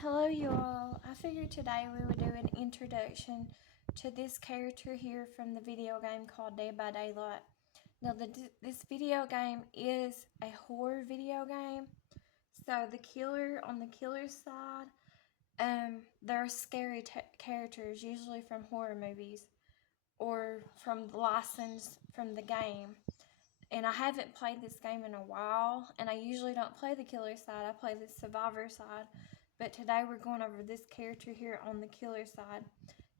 Hello, you all. I figured today we would do an introduction to this character here from the video game called Dead by Daylight. Now, this video game is a horror video game. So the killer on the killer's side, there are scary characters, usually from horror movies or from the license from the game. And I haven't played this game in a while, and I usually don't play the killer side, I play the survivor side. But today we're going over this character here on the killer side.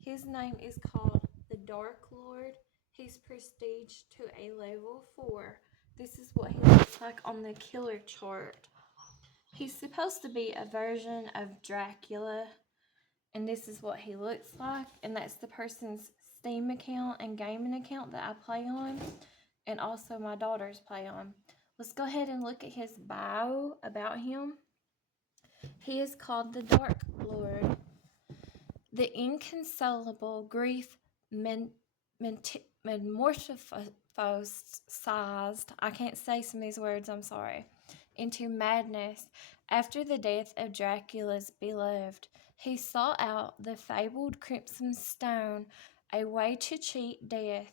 His name is called the Dark Lord. He's prestige to a level 4. This is what he looks like on the killer chart. He's supposed to be a version of Dracula, and this is what he looks like. And that's the person's Steam account and gaming account that I play on, and also my daughters play on. Let's go ahead and look at his bio about him. He is called the Dark Lord, the inconsolable grief metamorphosed, I can't say some of these words, I'm sorry, into madness after the death of Dracula's beloved. He sought out the fabled Crimson Stone, a way to cheat death,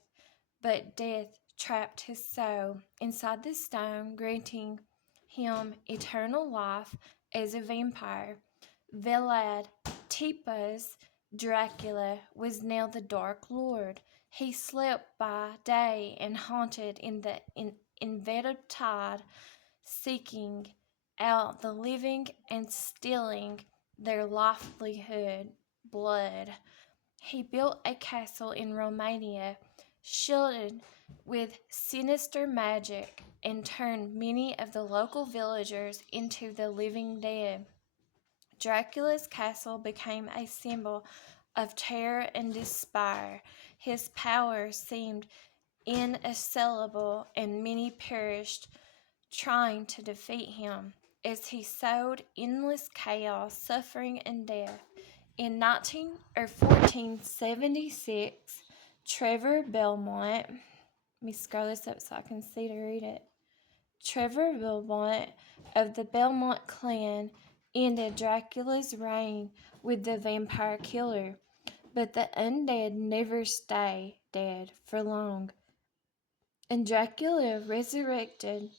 but death trapped his soul inside the stone, granting him eternal life as a vampire. Vlad Tepes Dracula was now the Dark Lord. He slept by day and haunted in the inveterate tide, seeking out the living and stealing their livelihood, blood. He built a castle in Romania, shielded with sinister magic, and turned many of the local villagers into the living dead. Dracula's castle became a symbol of terror and despair. His power seemed inassailable, and many perished trying to defeat him as he sowed endless chaos, suffering, and death. In 1476, Trevor Belmont, let me scroll this up so I can see to read it. Trevor Belmont of the Belmont clan ended Dracula's reign with the vampire killer, but the undead never stay dead for long, and Dracula resurrected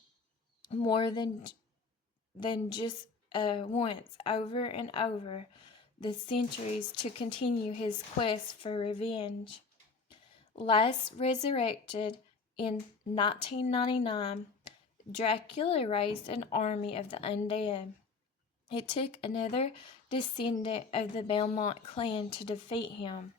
more than just once, over and over the centuries, to continue his quest for revenge. Last resurrected in 1999, Dracula raised an army of the undead. It took another descendant of the Belmont clan to defeat him,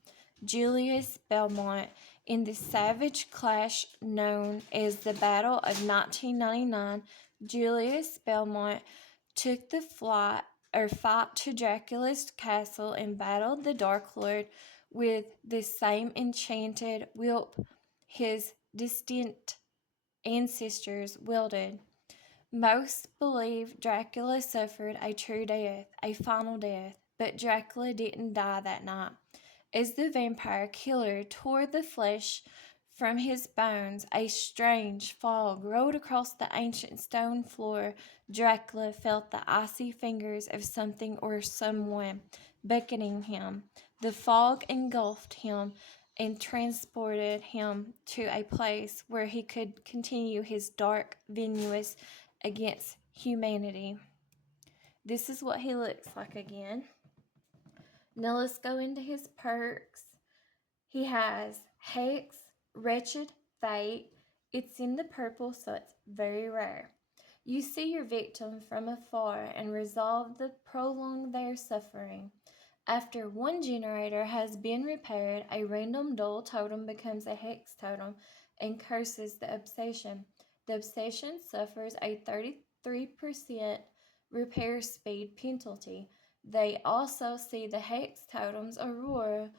Julius Belmont, in the savage clash known as the Battle of 1999. Julius Belmont took the fight to Dracula's castle and battled the Dark Lord with the same enchanted whip his distant ancestors wielded. Most believe Dracula suffered a true death, a final death, but Dracula didn't die that night. As the vampire killer tore the flesh from his bones, a strange fog rolled across the ancient stone floor. Dracula felt the icy fingers of something or someone beckoning him. The fog engulfed him and transported him to a place where he could continue his dark vengeance against humanity. This is what he looks like again. Now let's go into his perks. He has Hex, Wretched Fate. It's in the purple, so it's very rare. You see your victim from afar and resolve to prolong their suffering. After one generator has been repaired, a random dual totem becomes a hex totem and curses the obsession. The obsession suffers a 33% repair speed penalty. They also see the hex totem's aurora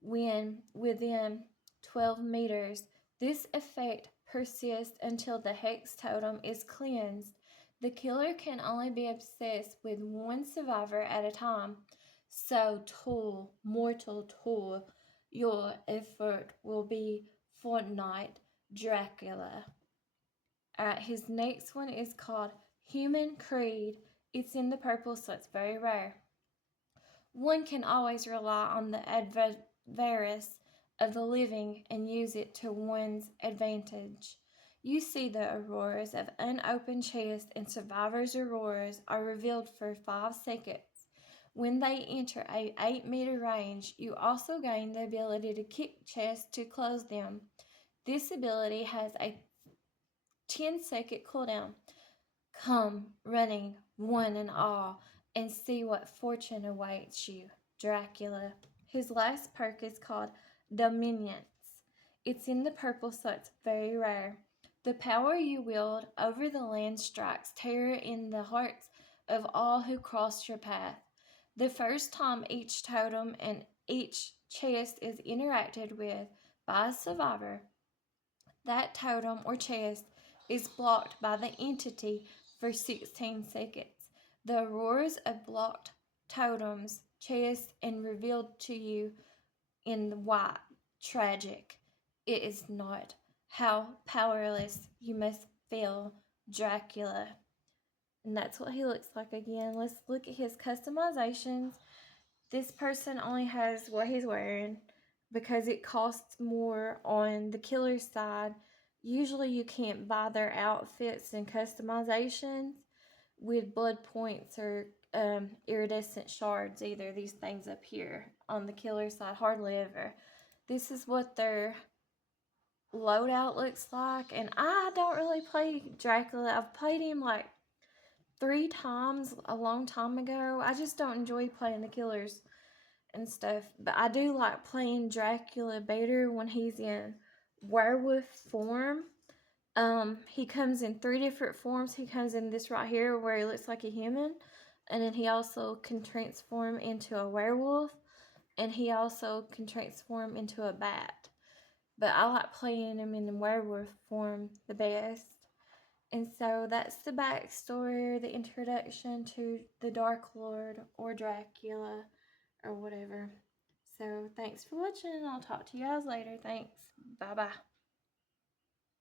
when within 12 meters. This effect persists until the hex totem is cleansed. The killer can only be obsessed with one survivor at a time. So mortal tool, your effort will be Fortnite Dracula. His next one is called Human Creed. It's in the purple, so it's very rare. One can always rely on the avarice of the living and use it to one's advantage. You see the auroras of unopened chests and survivors' auroras are revealed for 5 seconds. When they enter a 8-meter range, you also gain the ability to kick chests to close them. This ability has a 10-second cooldown. Come running, one and all, and see what fortune awaits you. Dracula. His last perk is called Dominance. It's in the purple, so it's very rare. The power you wield over the land strikes terror in the hearts of all who cross your path. The first time each totem and each chest is interacted with by a survivor, that totem or chest is blocked by the entity for 16 seconds. The auroras of blocked totems, chests, and revealed to you in the white. Tragic. It is not. How powerless you must feel, Dracula. And that's what he looks like again. Let's look at his customizations. This person only has what he's wearing because it costs more on the killer side. Usually you can't buy their outfits and customizations with blood points or iridescent shards either. These things up here on the killer side, hardly ever. This is what their loadout looks like, and I don't really play Dracula. I've played him like 3 times a long time ago. I just don't enjoy playing the killers and stuff, but I do like playing Dracula better when he's in werewolf form. He comes in 3 different forms. He comes in this right here where he looks like a human, and then he also can transform into a werewolf, and he also can transform into a bat. But I like playing him in the werewolf form the best. And so that's the backstory, the introduction to the Dark Lord or Dracula or whatever. So thanks for watching. I'll talk to you guys later. Thanks. Bye-bye.